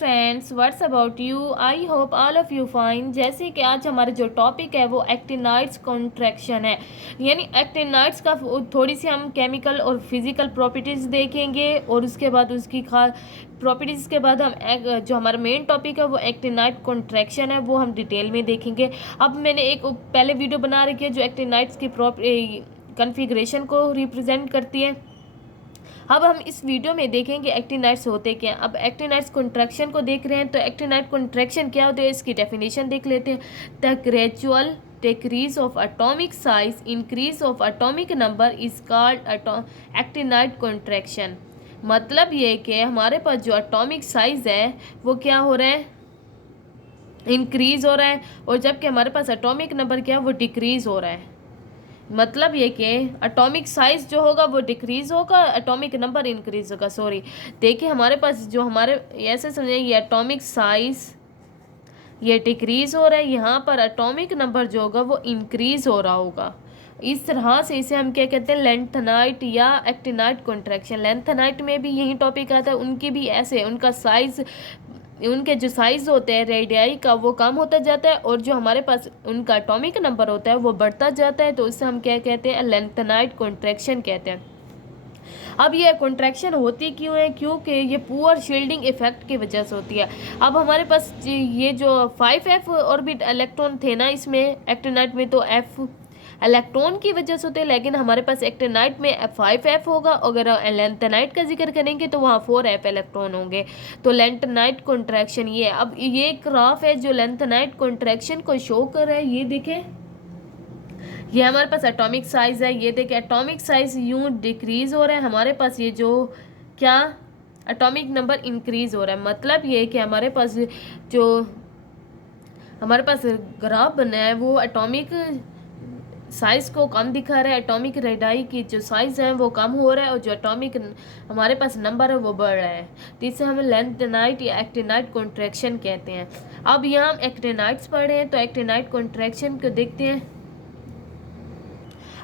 Friends, what's about you. I hope all of you fine. जैसे कि आज हमारा जो टॉपिक है वो एक्टिनाइड्स कॉन्ट्रैक्शन है, यानी एक्टिनाइड्स का थोड़ी सी हम केमिकल और फिज़िकल प्रॉपर्टीज़ देखेंगे और उसके बाद उसकी खास प्रॉपर्टीज़ के बाद हम जो हमारा मेन टॉपिक है वो एक्टिनाइड कॉन्ट्रैक्शन है वो हम डिटेल में देखेंगे। अब मैंने एक पहले वीडियो बना रखी है जो एक्टिनाइड्स की कन्फिग्रेशन को रिप्रेजेंट करती है। अब हम इस वीडियो में देखेंगे एक्टिनाइड्स होते क्या हैं। अब एक्टिनाइड्स कॉन्ट्रैक्शन को देख रहे हैं तो एक्टिनाइड कॉन्ट्रैक्शन क्या होते हैं इसकी डेफिनेशन देख लेते हैं। The gradual decrease of atomic size increase of atomic number is called actinide contraction. मतलब ये कि हमारे पास जो एटॉमिक साइज है वो क्या हो रहा है, इंक्रीज हो रहा है, और जबकि हमारे पास एटॉमिक नंबर क्या है वो डिक्रीज हो रहा है। मतलब ये कि एटॉमिक साइज जो होगा वो डिक्रीज होगा, एटॉमिक नंबर इंक्रीज होगा। सॉरी, देखिए हमारे पास जो हमारे ऐसे समझे ये एटॉमिक साइज ये डिक्रीज हो रहा है, यहाँ पर एटॉमिक नंबर जो होगा वो इंक्रीज हो रहा होगा। इस तरह से इसे हम क्या कहते हैं, लेंथेनाइट या एक्टिनाइड कॉन्ट्रैक्शन। लेंथेनाइट में भी यही टॉपिक आता है, उनकी भी ऐसे उनका साइज, उनके जो साइज होते हैं रेडियाई का वो कम होता जाता है और जो हमारे पास उनका एटॉमिक नंबर होता है वो बढ़ता जाता है। तो इससे हम क्या कहते हैं, लेंथेनाइड कॉन्ट्रैक्शन कहते हैं। अब ये कॉन्ट्रैक्शन होती क्यों है, क्योंकि ये पुअर शील्डिंग इफेक्ट की वजह से होती है। अब हमारे पास ये जो 5f ऑर्बिट इलेक्ट्रॉन थे ना इसमें एक्टिनाइड में, तो f इलेक्ट्रॉन की वजह से होते हैं, लेकिन हमारे पास एक्टिनाइड में 5f होगा। अगर लेंथेनाइड का जिक्र करेंगे तो वहाँ 4f इलेक्ट्रॉन होंगे। तो लेंथेनाइड कॉन्ट्रैक्शन ये है। अब ये ग्राफ है जो लेंथेनाइड कॉन्ट्रैक्शन को शो कर रहा है। ये देखें, ये हमारे पास एटॉमिक साइज है। ये देखें एटॉमिक साइज यूं डिक्रीज हो रहा है, हमारे पास ये जो क्या एटॉमिक नंबर इंक्रीज हो रहा है। मतलब ये कि हमारे पास जो हमारे पास ग्राफ बना है वो एटॉमिक साइज को कम दिखा रहा है, एटॉमिक रेडियाई की जो साइज है वो कम हो रहा है और जो एटॉमिक हमारे पास नंबर है वो बढ़ रहा है। तो इसे हम लेंथेनाइड या एक्टिनाइड कॉन्ट्रैक्शन कहते हैं। अब यहाँ हम एक्टिनाइड्स पढ़े हैं तो एक्टिनाइड कॉन्ट्रैक्शन को देखते हैं।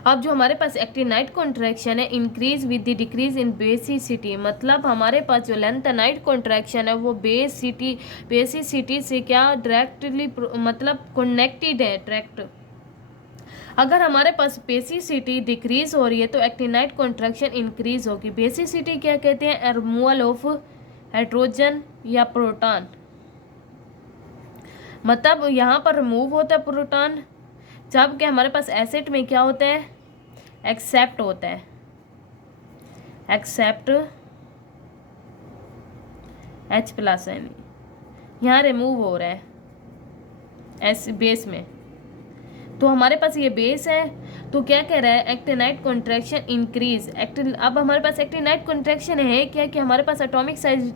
अब जो हमारे पास एक्टिनाइड कॉन्ट्रैक्शन है increase with the decrease in basicity. मतलब हमारे पास जो लेंथेनाइड कॉन्ट्रैक्शन है वो बेसिसिटी से क्या डायरेक्टली मतलब कनेक्टेड है डायरेक्ट। अगर हमारे पास बेसिसिटी डिक्रीज हो रही है तो एक्टिनाइड कॉन्ट्रैक्शन इंक्रीज होगी। बेसिसिटी क्या कहते हैं, रिमूवल ऑफ हाइड्रोजन या प्रोटॉन। मतलब यहाँ पर रिमूव होता है प्रोटॉन, जबकि हमारे पास एसिड में क्या होता है, एक्सेप्ट होता है, एक्सेप्ट H+ है, यहाँ रिमूव हो रहा है एस बेस में। तो हमारे पास ये बेस है तो क्या कह रहा है, एक्टिनाइड कॉन्ट्रैक्शन इंक्रीज। अब हमारे पास एक्टिनाइड कॉन्ट्रैक्शन है क्या कि हमारे पास एटॉमिक साइज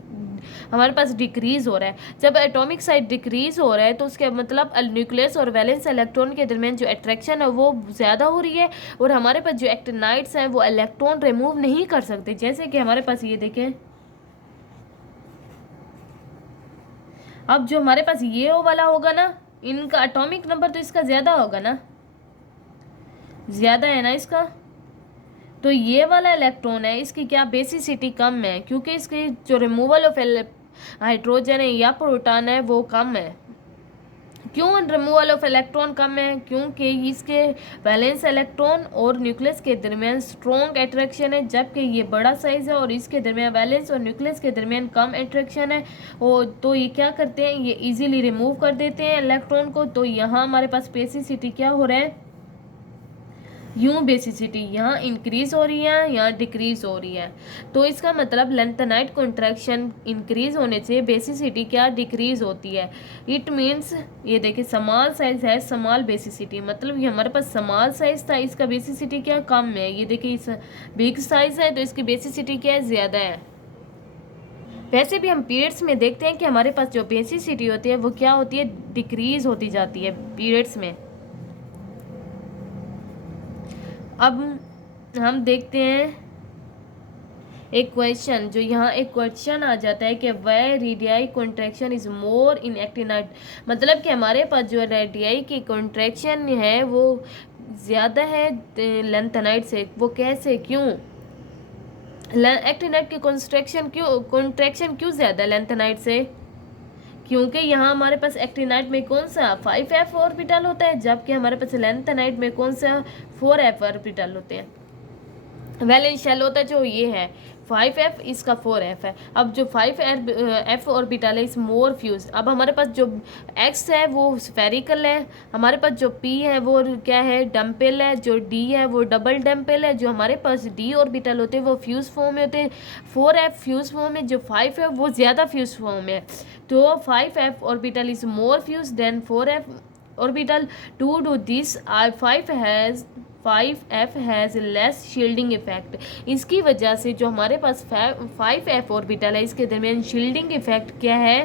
हमारे पास डिक्रीज हो रहा है। जब एटॉमिक साइज डिक्रीज हो रहा है तो उसके मतलब न्यूक्लियस और वैलेंस इलेक्ट्रॉन के दरमियान जो अट्रैक्शन है वो ज़्यादा हो रही है और हमारे पास जो एक्टिनाइड्स हैं वो इलेक्ट्रॉन रिमूव नहीं कर सकते। जैसे कि हमारे पास ये देखें, अब जो हमारे पास ये वाला होगा ना, इनका एटॉमिक नंबर तो इसका ज़्यादा होगा ना, ज़्यादा है ना इसका, तो ये वाला इलेक्ट्रॉन है इसकी क्या बेसिसिटी कम है क्योंकि इसकी जो रिमूवल ऑफ हाइड्रोजन है या प्रोटॉन है वो कम है। क्यों रिमूवल ऑफ इलेक्ट्रॉन कम है, क्योंकि इसके वैलेंस इलेक्ट्रॉन और न्यूक्लियस के दरमियान स्ट्रॉन्ग अट्रैक्शन है, जबकि ये बड़ा साइज है और इसके दरमियान वैलेंस और न्यूक्लियस के दरमियान कम अट्रैक्शन है। और तो ये क्या करते हैं, ये इजीली रिमूव कर देते हैं इलेक्ट्रॉन को। तो यहाँ हमारे पास बेसिसिटी क्या हो रहा है, यूं बेसिसिटी यहाँ इंक्रीज हो रही है, यहाँ डिक्रीज हो रही है। तो इसका मतलब लेंथेनाइड कॉन्ट्रैक्शन इंक्रीज होने से बेसिसिटी क्या डिक्रीज होती है। इट मीन्स ये देखिए स्मॉल साइज है, स्मॉल बेसिसिटी, मतलब ये हमारे पास स्मॉल साइज था, इसका बेसिसिटी क्या कम है। ये देखिए इस बिग साइज है तो इसकी बेसिसिटी क्या है, ज़्यादा है। वैसे भी हम पीरियड्स में देखते हैं कि हमारे पास जो बेसिसिटी होती है वो क्या होती है, डिक्रीज होती जाती है पीरियड्स में। अब हम देखते हैं एक क्वेश्चन, जो यहाँ एक क्वेश्चन आ जाता है कि why radii contraction is more in actinide. मतलब कि हमारे पास जो रेडियाई की कॉन्ट्रैक्शन है वो ज़्यादा है लेंथेनाइड से, वो कैसे, क्यों एक्टिनाइड की कॉन्ट्रैक्शन क्यों ज़्यादा है लेंथेनाइड से। क्योंकि यहाँ हमारे पास एक्टिनाइट में कौन सा 5f ऑर्बिटल होता है, जबकि हमारे पास लैंथेनाइट में कौन सा 4f ऑर्बिटल होते हैं। वैलेंस शेल होता है जो ये है 5f, इसका 4f है। अब जो 5f ऑर्बिटल है इस मोर फ्यूज। अब हमारे पास जो x है वो स्फेरिकल है, हमारे पास जो p है वो क्या है, डम्पेल है, जो d है वो डबल डम्पेल है, जो हमारे पास d ऑर्बिटल होते हैं वो फ्यूज फॉर्म में होते हैं, 4f फ्यूज फॉर्म में, जो 5 है वो ज़्यादा फ्यूज फॉर्म में है। तो 5f orbital is more fuse then 4f orbital. To do this, 5f has less shielding effect. इसकी वजह से जो हमारे पास 5f ऑर्बिटल है इसके दरमियान शील्डिंग इफेक्ट क्या है,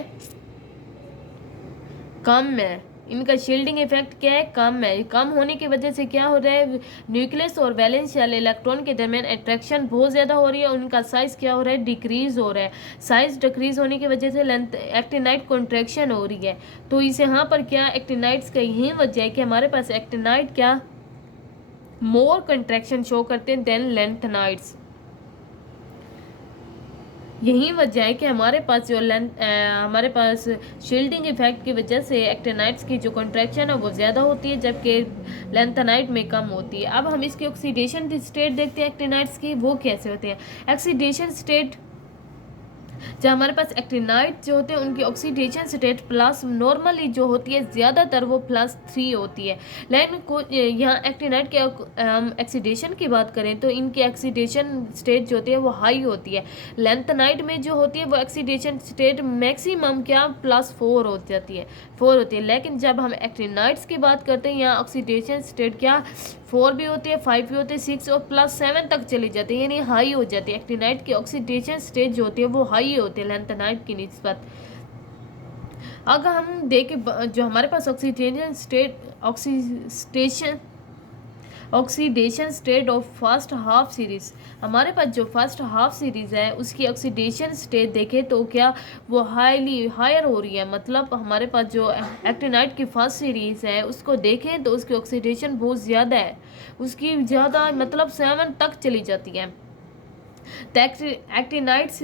कम है। इनका शील्डिंग इफेक्ट क्या है, कम है। कम होने की वजह से क्या हो रहा है, न्यूक्लियस और वैलेंस शेल इलेक्ट्रॉन के दरमियान अट्रैक्शन बहुत ज़्यादा हो रही है, उनका साइज़ क्या हो रहा है, डिक्रीज़ हो रहा है। साइज़ डिक्रीज़ होने की वजह से लेंथ एक्टिनाइट कॉन्ट्रैक्शन हो रही है। तो इसे यहाँ पर क्या एक्टिनाइट्स का यही वजह है कि हमारे पास एक्टिनाइट क्या मोर कंट्रैक्शन शो करते हैं देन लेंथेनाइट्स। यही वजह है कि हमारे पास जो हमारे पास शील्डिंग इफेक्ट की वजह से एक्टिनाइट्स की जो कंट्रैक्शन है वो ज़्यादा होती है, जबकि लेंथेनाइट में कम होती है। अब हम इसकी ऑक्सीडेशन स्टेट देखते हैं एक्टिनाइट्स की, वो कैसे होते हैं। ऑक्सीडेशन स्टेट, जब हमारे पास एक्टिनाइट जो होते हैं उनकी ऑक्सीडेशन स्टेट प्लस नॉर्मली जो होती है ज़्यादातर वो +3 होती है। लेकिन यहाँ एक्टिनाइट के ऑक्सीडेशन की बात करें तो इनकी ऑक्सीडेशन स्टेट जो होती है वो हाई होती है। लेंथेनाइट में जो होती है वो ऑक्सीडेशन स्टेट मैक्सिमम क्या +4 हो जाती है, 4 होती है। लेकिन जब हम एक्टिनाइट्स की बात करते हैं यहाँ ऑक्सीडेशन स्टेट क्या 4 भी होती है, 5 भी होती है, 6 और +7 तक चली जाती है, यानी हाई हो जाती है। एक्टिनाइट की ऑक्सीडेशन स्टेज जो होती है वो हाई होती है लेंथेनाइट की निस्बत। अगर हम देखें जो हमारे पास oxidation state of first half series, हमारे पास जो फर्स्ट हाफ सीरीज है उसकी ऑक्सीडेशन स्टेट देखें तो क्या वो हायर हो रही है। मतलब हमारे पास जो एक्टिनाइट की फर्स्ट सीरीज है उसको देखें तो उसकी ऑक्सीडेशन बहुत ज़्यादा है, उसकी ज़्यादा मतलब 7 तक चली जाती है। Actinides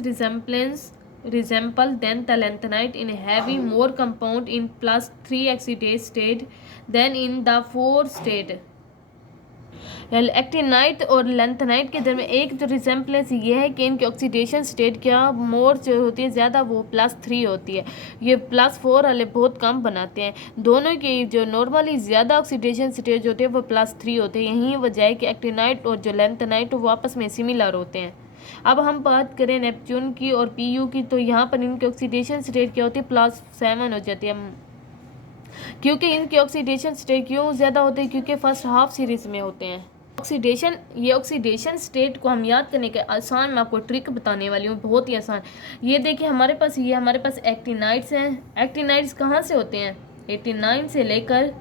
resemble than the lanthanide in having more compound in +3 oxidase state than in the 4 state. Actinide और लेंथेनाइट के दरमियान एक जो रिसेम्बलेंस ये है कि इनकी ऑक्सीडेशन स्टेट क्या मोर जो होती है ज़्यादा वो +3 होती है, ये +4 वाले बहुत कम बनाते हैं। दोनों की जो नॉर्मली ज़्यादा ऑक्सीडेशन स्टेट होती है वो +3 होते हैं। यही वजह है कि एक्टिनाइट और जो लेंथेनाइट वो आपस में सिमिलर होते हैं। अब हम बात करें नेपच्यून की और पीयू की, तो यहाँ पर इनकी ऑक्सीडेशन स्टेट क्या होती है +7 हो जाती है, क्योंकि इनकी ऑक्सीडेशन स्टेट क्यों ज़्यादा होते हैं, क्योंकि फर्स्ट हाफ सीरीज में होते हैं। ऑक्सीडेशन स्टेट को हम याद करने के आसान मैं आपको ट्रिक बताने वाली हूँ, बहुत ही आसान। ये देखिए हमारे पास एक्टिनाइट्स हैं। एक्टिनाइट्स कहाँ से होते हैं, 89 से लेकर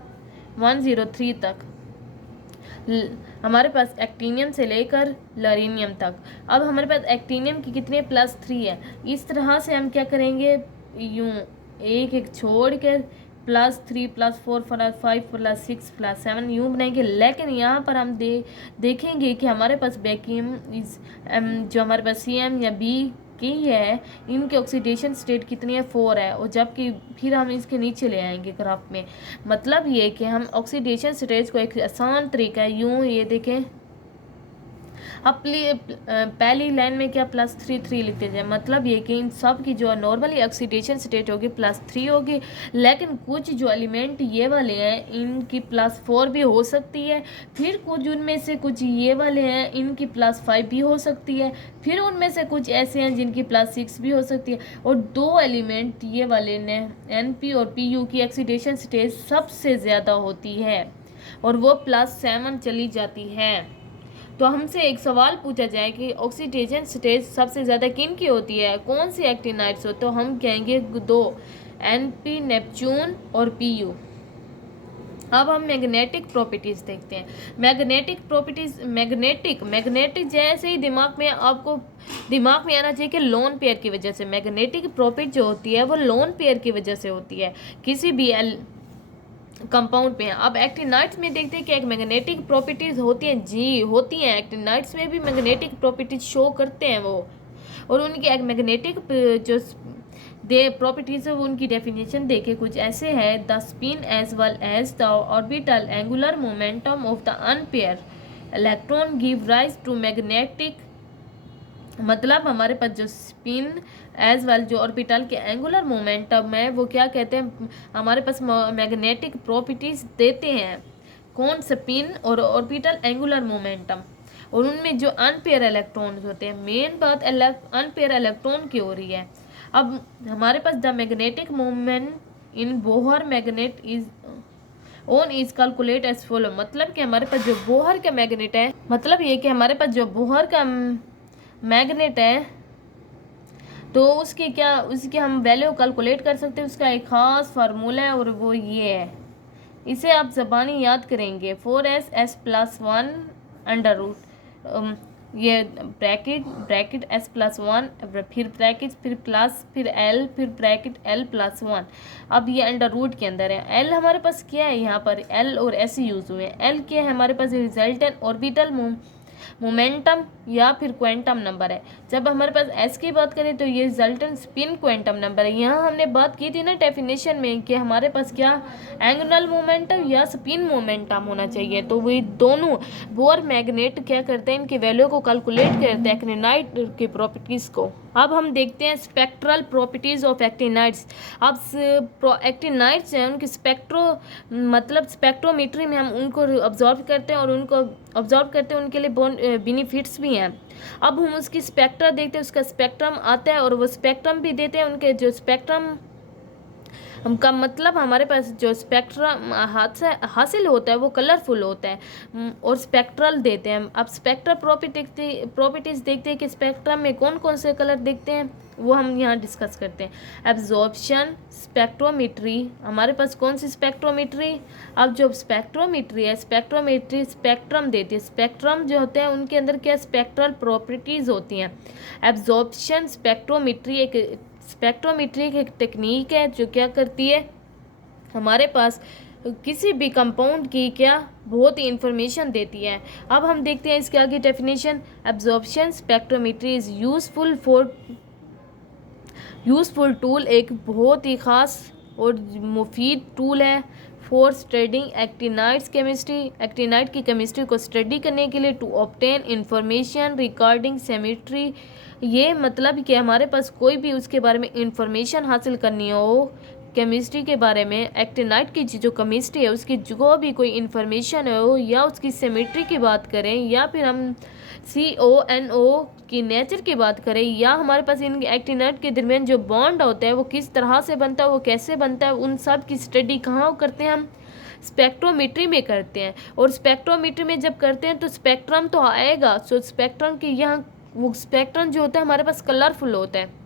103 तक। हमारे पास एक्टिनियम से लेकर लरीनियम तक। अब हमारे पास एक्टिनियम की कितने +3 है, इस तरह से हम क्या करेंगे, यूँ एक एक छोड़ कर +3 +4 +5 +6 +7 यूँ बनाएंगे। लेकिन यहाँ पर हम देखेंगे कि हमारे पास बैकियम जो हमारे पास CM या B की है इनकी ऑक्सीडेशन स्टेट कितनी है 4 है, और जबकि फिर हम इसके नीचे ले आएंगे ग्राफ में। मतलब ये कि हम ऑक्सीडेशन स्टेज को एक आसान तरीका है, यूँ ये देखें अब पहली लाइन में क्या +3 लिखते जाए। मतलब ये कि इन सब की जो नॉर्मली ऑक्सीडेशन स्टेट होगी +3 होगी, लेकिन कुछ जो एलिमेंट ये वाले हैं इनकी +4 भी हो सकती है, फिर कुछ उनमें से कुछ ये वाले हैं इनकी +5 भी हो सकती है, फिर उनमें से कुछ ऐसे हैं जिनकी +6 भी हो सकती है, और 2 एलिमेंट ये वाले ने NP और PU की ऑक्सीडेशन स्टेज सबसे ज़्यादा होती है और वो +7 चली जाती है। तो हमसे एक सवाल पूछा जाए कि ऑक्सीडेशन स्टेज सबसे ज़्यादा किन की होती है, कौन सी एक्टिनाइट्स हो, तो हम कहेंगे 2, NP नेपच्यून और PU। अब हम मैग्नेटिक प्रॉपर्टीज़ देखते हैं। मैग्नेटिक प्रॉपर्टीज़, मैग्नेटिक जैसे ही दिमाग में आना चाहिए कि लोन पेयर की वजह से। मैग्नेटिक प्रॉपर्टी जो होती है वो लोन पेयर की वजह से होती है किसी भी कंपाउंड पे। अब एक्टिनाइट्स में देखते हैं कि एक मैग्नेटिक प्रॉपर्टीज होती हैं, जी होती हैं, एक्टिनाइट्स में भी मैग्नेटिक प्रॉपर्टीज शो करते हैं वो, और उनकी एक मैग्नेटिक जो दे प्रॉपर्टीज है वो उनकी डेफिनेशन देखे कुछ ऐसे है। The spin as well as the orbital angular momentum of the unpaired electron give rise to magnetic, मतलब हमारे पास जो स्पिन एज वेल जो ऑर्बिटल के एंगुलर मोमेंटम है वो क्या कहते हैं, हमारे पास मैग्नेटिक प्रॉपर्टीज देते हैं। कौन? स्पिन और ऑर्बिटल एंगुलर मोमेंटम, और उनमें जो अनपेयर इलेक्ट्रॉन्स होते हैं। मेन बात अनपेयर इलेक्ट्रॉन की हो रही है। अब हमारे पास the magnetic moment in Bohr magneton is on is calculate as follow, मतलब कि हमारे पास जो बोहर का मैग्नेट है, मतलब ये कि हमारे पास जो बोहर का मैग्नेट है तो उसकी हम वैल्यू कैलकुलेट कर सकते हैं। उसका एक खास फार्मूला है और वो ये है, इसे आप ज़बानी याद करेंगे। 4s+1 अंडर रूट, ये ब्रैकेट s+1 फिर ब्रैकेट फिर प्लस फिर l फिर ब्रैकेट l+1। अब ये अंडर रूट के अंदर है। l हमारे पास क्या है, यहाँ पर l और s यूज़ हुए हैं। l क्या है हमारे पास, रिजल्टेंट ऑर्बिटल मोमेंटम या फिर क्वांटम नंबर है। जब हमारे पास s की बात करें तो ये रिजल्टेंट स्पिन क्वांटम नंबर है। यहाँ हमने बात की थी ना डेफिनेशन में कि हमारे पास क्या एंगुलर मोमेंटम या स्पिन मोमेंटम होना चाहिए, तो वही दोनों बोर मैग्नेट क्या करते हैं, इनकी वैल्यू को कैलकुलेट करते हैं एक्टिनाइट की प्रॉपर्टीज़ को। अब हम देखते हैं स्पेक्ट्रल प्रॉपर्टीज़ ऑफ एक्टिनाइट्स। अब एक्टिनाइट्स हैं उनकी मतलब स्पेक्ट्रोमीट्री में हम उनको ऑब्जर्व करते हैं और उनको ऑब्जर्व करते हैं, उनके लिए बेनिफिट्स भी हैं। अब हम उसकी स्पेक्ट्रा देखते हैं, उसका स्पेक्ट्रम आता है और वो स्पेक्ट्रम भी देते हैं। उनके जो स्पेक्ट्रम का मतलब हमारे पास जो स्पेक्ट्रम हासिल होता है वो कलरफुल होता है और स्पेक्ट्रल देते हैं। अब स्पेक्ट्रल प्रॉपर्टीज़ देखते हैं कि स्पेक्ट्रम में कौन कौन से कलर दिखते हैं, वो हम यहाँ डिस्कस करते हैं। एब्जॉर्प्शन स्पेक्ट्रोमीट्री, हमारे पास कौन सी स्पेक्ट्रोमीट्री, अब जो स्पेक्ट्रोमीट्री है स्पेक्ट्रोमीट्री स्पेक्ट्रम देती है। स्पेक्ट्रम जो होते हैं उनके अंदर क्या स्पेक्ट्रल प्रॉपर्टीज़ होती हैं। एब्जॉर्प्शन स्पेक्ट्रोमीट्री एक टेक्निक है जो क्या करती है, हमारे पास किसी भी कंपाउंड की क्या बहुत ही इंफॉर्मेशन देती है। अब हम देखते हैं इसके आगे definition. Absorption spectrometry is useful tool, एक बहुत ही ख़ास और मुफीद टूल है फॉर स्टडिंग एक्टिनाइट की केमिस्ट्री को स्टडी करने के लिए, to obtain information regarding symmetry. ये मतलब कि हमारे पास कोई भी उसके बारे में इंफॉर्मेशन हासिल करनी हो केमिस्ट्री के बारे में, एक्टिनाइट की जो केमिस्ट्री है उसकी जो भी कोई इंफॉर्मेशन हो, या उसकी सेमेट्री की बात करें, या फिर हम CONO की नेचर की बात करें, या हमारे पास इन एक्टिनाइट के दरमियान जो बॉन्ड होता है वो किस तरह से बनता है, वो कैसे बनता है, उन सब की स्टडी कहाँ करते हैं हम, स्पेक्ट्रोमीट्री में करते हैं। और स्पेक्ट्रोमीट्री में जब करते हैं तो स्पेक्ट्रम तो आएगा, सो स्पेक्ट्रम की यहाँ वो स्पेक्ट्रम जो होता है हमारे पास कलरफुल होता है।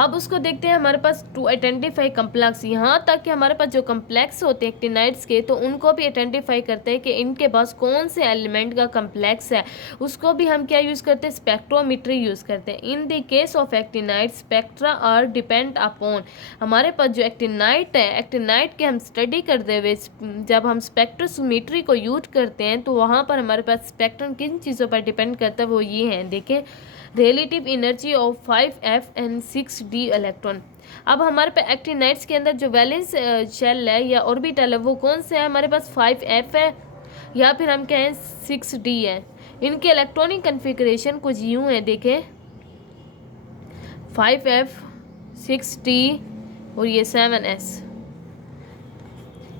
अब उसको देखते हैं हमारे पास टू आइडेंटिफाई कम्प्लेक्स, यहाँ तक कि हमारे पास जो कम्प्लेक्स होते हैं एक्टिनाइट्स के तो उनको भी आइडेंटिफाई करते हैं कि इनके पास कौन से एलिमेंट का कम्प्लेक्स है, उसको भी हम क्या यूज़ करते हैं, स्पेक्ट्रोमीट्री यूज़ करते हैं। In the case of actinide spectra are depend upon, हमारे पास जो एक्टिनाइट है एक्टिनाइट के हम स्टडी करते हुए जब हम स्पेक्ट्रोमीट्री को यूज करते हैं तो वहाँ पर हमारे पास स्पेक्ट्रम किन चीज़ों पर डिपेंड करता है, वो ये हैं देखें, relative energy of 5f and 6d electron. अब हमारे पास एक्टिनाइट्स के अंदर जो वैलेंस शेल है या ऑर्बिटल है वो कौन से है, हमारे पास 5f है या फिर हम कहें 6d है। इनके इलेक्ट्रॉनिक कन्फिगरेशन कुछ यूँ है देखें, 5f 6d और ये 7s,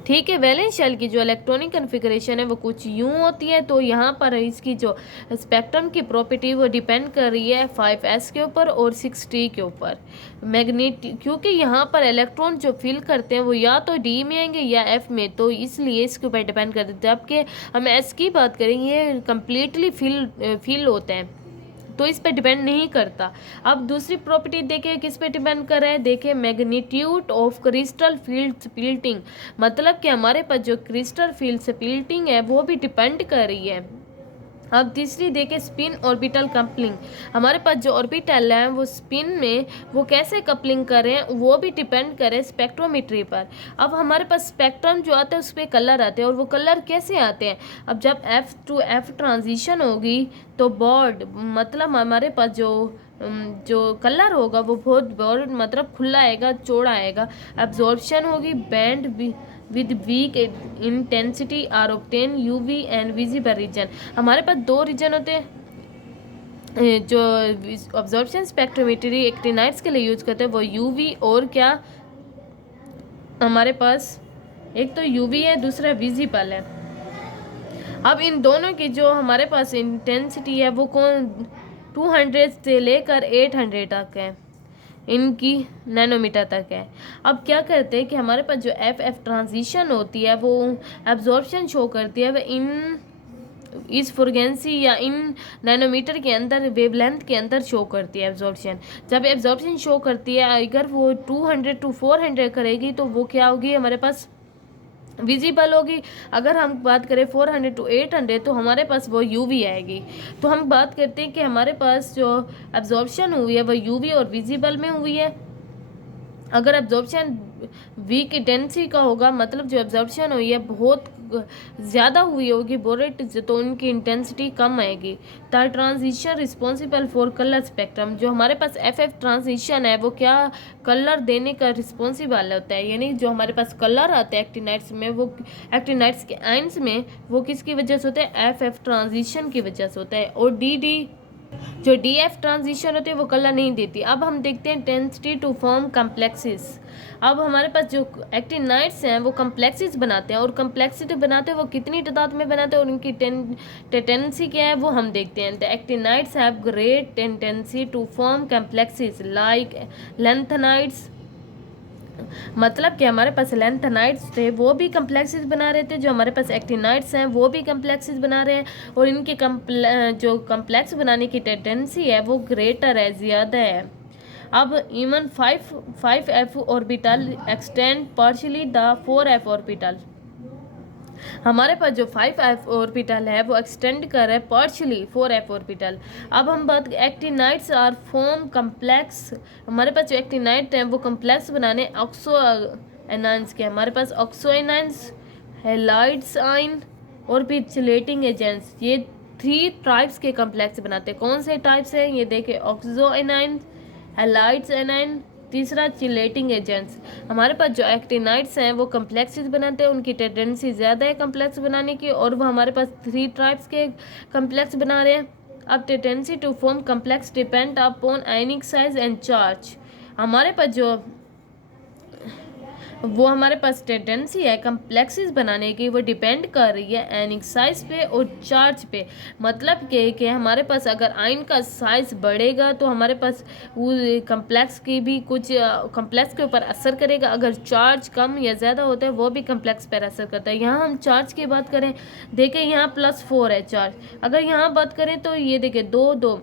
ठीक है। वैलेंस शेल की जो इलेक्ट्रॉनिक कन्फिगरेशन है वो कुछ यूँ होती है। तो यहाँ पर इसकी जो स्पेक्ट्रम की प्रॉपर्टी वो डिपेंड कर रही है 5s के ऊपर और 6d के ऊपर। क्योंकि यहाँ पर इलेक्ट्रॉन जो फिल करते हैं वो या तो d में आएंगे या f में, तो इसलिए इसके ऊपर डिपेंड कर देते हैं। जबकि हम s की बात करेंगे ये कम्प्लीटली फिल होते हैं तो इस पे डिपेंड नहीं करता। अब दूसरी प्रॉपर्टी देखें किस पे डिपेंड कर रहा है, देखें magnitude of crystal field splitting, मतलब कि हमारे पास जो क्रिस्टल फील्ड स्प्लिटिंग है वो भी डिपेंड कर रही है। अब तीसरी देखें स्पिन ऑर्बिटल कपलिंग, हमारे पास जो ऑर्बिटल है वो स्पिन में वो कैसे कपलिंग कर रहे हैं वो भी डिपेंड करे स्पेक्ट्रोमीट्री पर। अब हमारे पास स्पेक्ट्रम जो आता है उस पर कलर आते हैं और वो कलर कैसे आते हैं, अब जब F to F ट्रांजिशन होगी तो बॉन्ड मतलब हमारे पास जो जो कलर होगा वो बहुत मतलब खुला आएगा, चौड़ा आएगा। एब्जॉर्प्शन होगी band with weak intensity are obtain UV and visible region. हमारे पास दो रीजन होते हैं जो ऑब्जॉर्प्शन स्पेक्ट्रोमेट्री एक्टिनाइड्स के लिए यूज करते हैं, वो यूवी और क्या हमारे पास एक तो यूवी है, दूसरा विजिबल है। अब इन दोनों की जो हमारे पास इंटेंसिटी है वो कौन 200 से लेकर 800 तक है, इनकी नैनोमीटर तक है। अब क्या करते हैं कि हमारे पास जो एफ ट्रांजिशन होती है वो एब्जॉर्प्शन शो करती है, वह इन इस फ्रीक्वेंसी या इन नैनोमीटर के अंदर वेवलेंथ के अंदर शो करती है एब्जॉर्प्शन। जब एब्जॉर्प्शन शो करती है अगर वो 200 to 400 करेगी तो वो क्या होगी हमारे पास विजिबल होगी। अगर हम बात करें 400 to 800 तो हमारे पास वो यूवी आएगी। तो हम बात करते हैं कि हमारे पास जो एब्जॉर्प्शन हुई है वो यूवी और विजिबल में हुई है। अगर एब्जॉर्प्शन वीक इंटेंसिटी का होगा मतलब जो एब्जॉर्प्शन हुई है बहुत ज़्यादा हुई होगी बोरेट, तो उनकी इंटेंसिटी कम आएगी। The transition responsible for colour spectrum, जो हमारे पास एफ ट्रांजिशन है वो क्या कलर देने का रिस्पॉन्सिबल होता है, यानी जो हमारे पास कलर आते हैं एक्टिनाइड्स में वो एक्टिनाइड्स के आयंस में वो किसकी वजह से होता है एफ ट्रांजिशन की वजह से होता है। और जो डी एफ ट्रांजिशन होती है वो कलर नहीं देती। अब हम देखते हैं इंटेंसिटी टू फॉर्म कम्प्लेक्सेस। अब हमारे पास जो एक्टिनाइड्स हैं वो कम्प्लेक्सेस बनाते हैं, और कम्प्लेक्सिटी बनाते हैं वो कितनी तादाद में बनाते हैं और उनकी टेंडेंसी क्या है वो हम देखते हैं। The actinides have great tendency to form complexes like lanthanides, मतलब कि हमारे पास लेंथेनाइड्स थे वो भी कम्प्लेक्सेस बना रहे थे, जो हमारे पास एक्टिनाइड्स हैं वो भी कम्प्लेक्सेस बना रहे हैं, और इनके जो कम्प्लेक्स बनाने की टेंडेंसी है वो ग्रेटर है, ज़्यादा है। अब even 5f orbital extend partially the 4f orbital, हमारे पास जो 5f ऑर्बिटल है वो एक्सटेंड कर रहा है पार्शियली 4f ऑर्बिटल। अब हम बात एक्टिनाइड्स आर फॉर्म कम्प्लेक्स, हमारे पास जो एक्टिनाइड हैं वो कम्प्लेक्स बनाने ऑक्सो एनाइंस के, हमारे पास ऑक्सो एनाइंस, हैलाइड्स आइन और फिर चिलेटिंग एजेंट्स, ये 3 टाइप्स के कम्प्लेक्स बनाते हैं। कौन से टाइप्स हैं ये देखें, ऑक्सो एनाइन, हैलाइड्स एनाइन, तीसरा चिलेटिंग एजेंट्स। हमारे पास जो एक्टिनाइड्स हैं वो कम्प्लेक्सेस बनाते हैं, उनकी टेंडेंसी ज़्यादा है कम्प्लेक्स बनाने की, और वो हमारे पास 3 टाइप्स के कम्प्लेक्स बना रहे हैं। अब tendency to form complex depend upon ionic size and charge, हमारे पास जो वो हमारे पास टेंडेंसी है कम्प्लेक्सेस बनाने की वो डिपेंड कर रही है आयनिक साइज पे और चार्ज पे। मतलब कि हमारे पास अगर आयन का साइज बढ़ेगा तो हमारे पास वो कम्प्लेक्स की भी कुछ कम्प्लेक्स के ऊपर असर करेगा, अगर चार्ज कम या ज़्यादा होता है वो भी कम्प्लेक्स पर असर करता है। यहाँ हम चार्ज की बात करें, देखें यहाँ +4 है चार्ज, अगर यहाँ बात करें तो ये देखें 2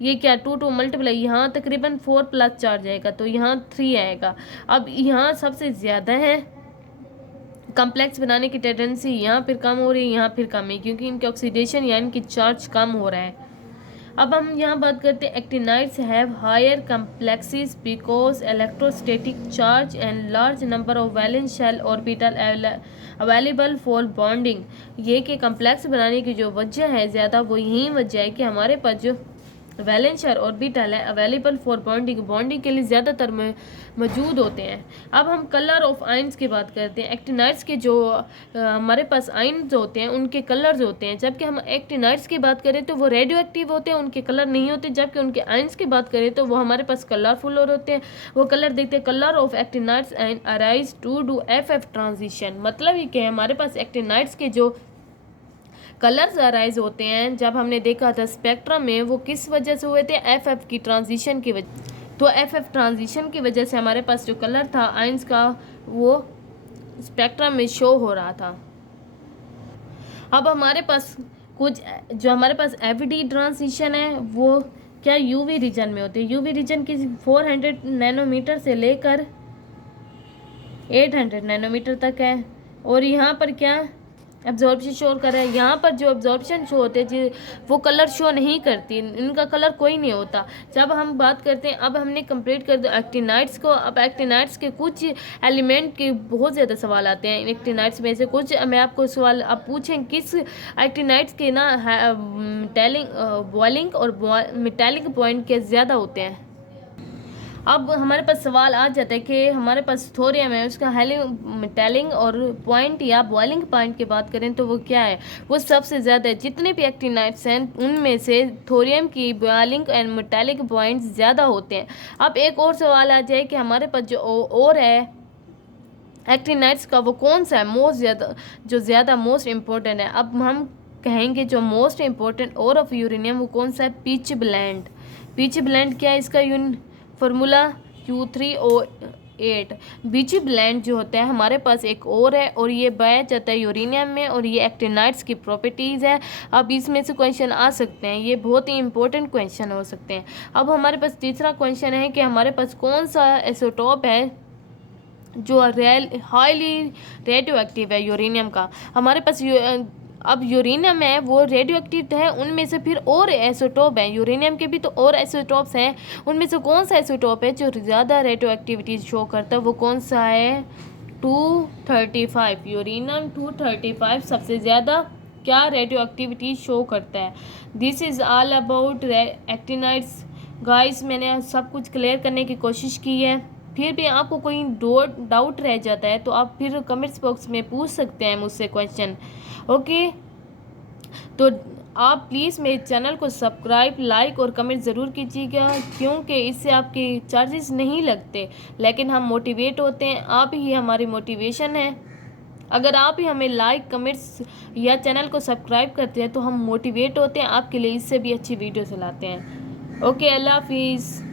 ये क्या 2 मल्टीप्लाई यहाँ तकरीबन 4 प्लस चार्ज आएगा तो यहाँ 3 आएगा। अब यहाँ सबसे ज़्यादा है कम्प्लेक्स बनाने की टेंडेंसी, यहाँ फिर कम हो रही है, यहाँ फिर कम है, क्योंकि इनकी ऑक्सीडेशन या इनकी चार्ज कम हो रहा है। अब हम यहाँ बात करते हैं actinides have higher complexes because electrostatic charge and large number of valence shell orbital available for bonding. ये कि कम्प्लेक्स बनाने की जो वजह है ज़्यादा वो यही वजह है कि हमारे पास जो वैलेंस शेल ऑर्बिटल है अवेलेबल फॉर बॉन्डिंग के लिए ज़्यादातर मौजूद होते हैं। अब हम कलर ऑफ आइंस की बात करते हैं। एक्टिनाइड्स के जो हमारे पास आइंस होते हैं उनके कलर्स होते हैं, जबकि हम एक्टिनाइड्स की बात करें तो वो रेडियो एक्टिव होते हैं, उनके कलर नहीं होते, जबकि उनके आइंस की बात करें तो वो हमारे पास कलरफुल होते हैं, वो कलर देखते हैं। Colour of actinides and arise to do f transition, मतलब ये कि हमारे पास एक्टिनाइड्स के जो कलर्स अराइज होते हैं जब हमने देखा था स्पेक्ट्रम में वो किस वजह से हुए थे, एफ की ट्रांजिशन की वजह। तो एफ ट्रांजिशन की वजह से हमारे पास जो कलर था आइंस का वो स्पेक्ट्रम में शो हो रहा था। अब हमारे पास कुछ जो हमारे पास एफडी ट्रांजिशन है वो क्या यूवी रीजन में होते हैं। यूवी रीजन की 400 नैनोमीटर से लेकर 800 नैनोमीटर तक है, और यहाँ पर क्या एब्जॉर्प्शन शो कर रहा है। यहाँ पर जो एब्जॉर्प्शन शो होते हैं वो कलर शो नहीं करती, इनका कलर कोई नहीं होता। जब हम बात करते हैं, अब हमने कंप्लीट कर दिया एक्टिनाइड्स को। अब एक्टिनाइड्स के कुछ एलिमेंट के बहुत ज़्यादा सवाल आते हैं। एक्टिनाइड्स में से कुछ मैं आपको सवाल आप पूछें किस एक्टिनाइड्स के ना बॉइलिंग और मेटालिक पॉइंट के ज़्यादा होते हैं। अब हमारे पास सवाल आ जाता है कि हमारे पास थोरियम है, उसका मेटालिक और पॉइंट या बॉइलिंग पॉइंट की बात करें तो वो क्या है, वो सबसे ज़्यादा है। जितने भी एक्टिनाइड्स हैं उनमें से थोरियम की बॉइलिंग एंड मेटालिक पॉइंट ज़्यादा होते हैं। अब एक और सवाल आ जाए कि हमारे पास जो और है एक्टिनाइड्स का, वो कौन सा है ज़्यादा मोस्ट इम्पोर्टेंट है। अब हम कहेंगे जो मोस्ट इम्पोर्टेंट और ऑफ यूरेनियम वो कौन सा है, पिच ब्लेंड। पिच ब्लेंड क्या है, इसका फार्मूला U3O8। बीची ब्लेंड जो होता है हमारे पास एक और है, और ये पाया जाता है यूरेनियम में, और ये एक्टिनाइड्स की प्रॉपर्टीज़ है। अब इसमें से क्वेश्चन आ सकते हैं, ये बहुत ही इंपॉर्टेंट क्वेश्चन हो सकते हैं। अब हमारे पास तीसरा क्वेश्चन है कि हमारे पास कौन सा आइसोटोप है जो हाईली रेडियो एक्टिव है यूरेनियम का। हमारे पास अब यूरेनियम है वो रेडियो एक्टिव है, उनमें से फिर और आइसोटोप है, यूरेनियम के भी तो और आइसोटोप्स हैं, उनमें से कौन सा आइसोटोप है जो ज़्यादा रेडियो एक्टिविटी शो करता है, वो कौन सा है, 235। यूरेनियम 235 सबसे ज़्यादा क्या रेडियो एक्टिविटी शो करता है। This is all about actinides guys. मैंने सब कुछ क्लियर करने की कोशिश की है। फिर भी आपको कोई डाउट रह जाता है तो आप फिर कमेंट्स बॉक्स में पूछ सकते हैं मुझसे क्वेश्चन। ओके, तो आप प्लीज़ मेरे चैनल को सब्सक्राइब, लाइक और कमेंट ज़रूर कीजिएगा, क्योंकि इससे आपके चार्जेस नहीं लगते, लेकिन हम मोटिवेट होते हैं। आप ही हमारी मोटिवेशन है। अगर आप ही हमें लाइक, कमेंट्स या चैनल को सब्सक्राइब करते हैं तो हम मोटिवेट होते हैं, आपके लिए इससे भी अच्छी वीडियोस लाते हैं। ओके, अल्लाह हाफिज़।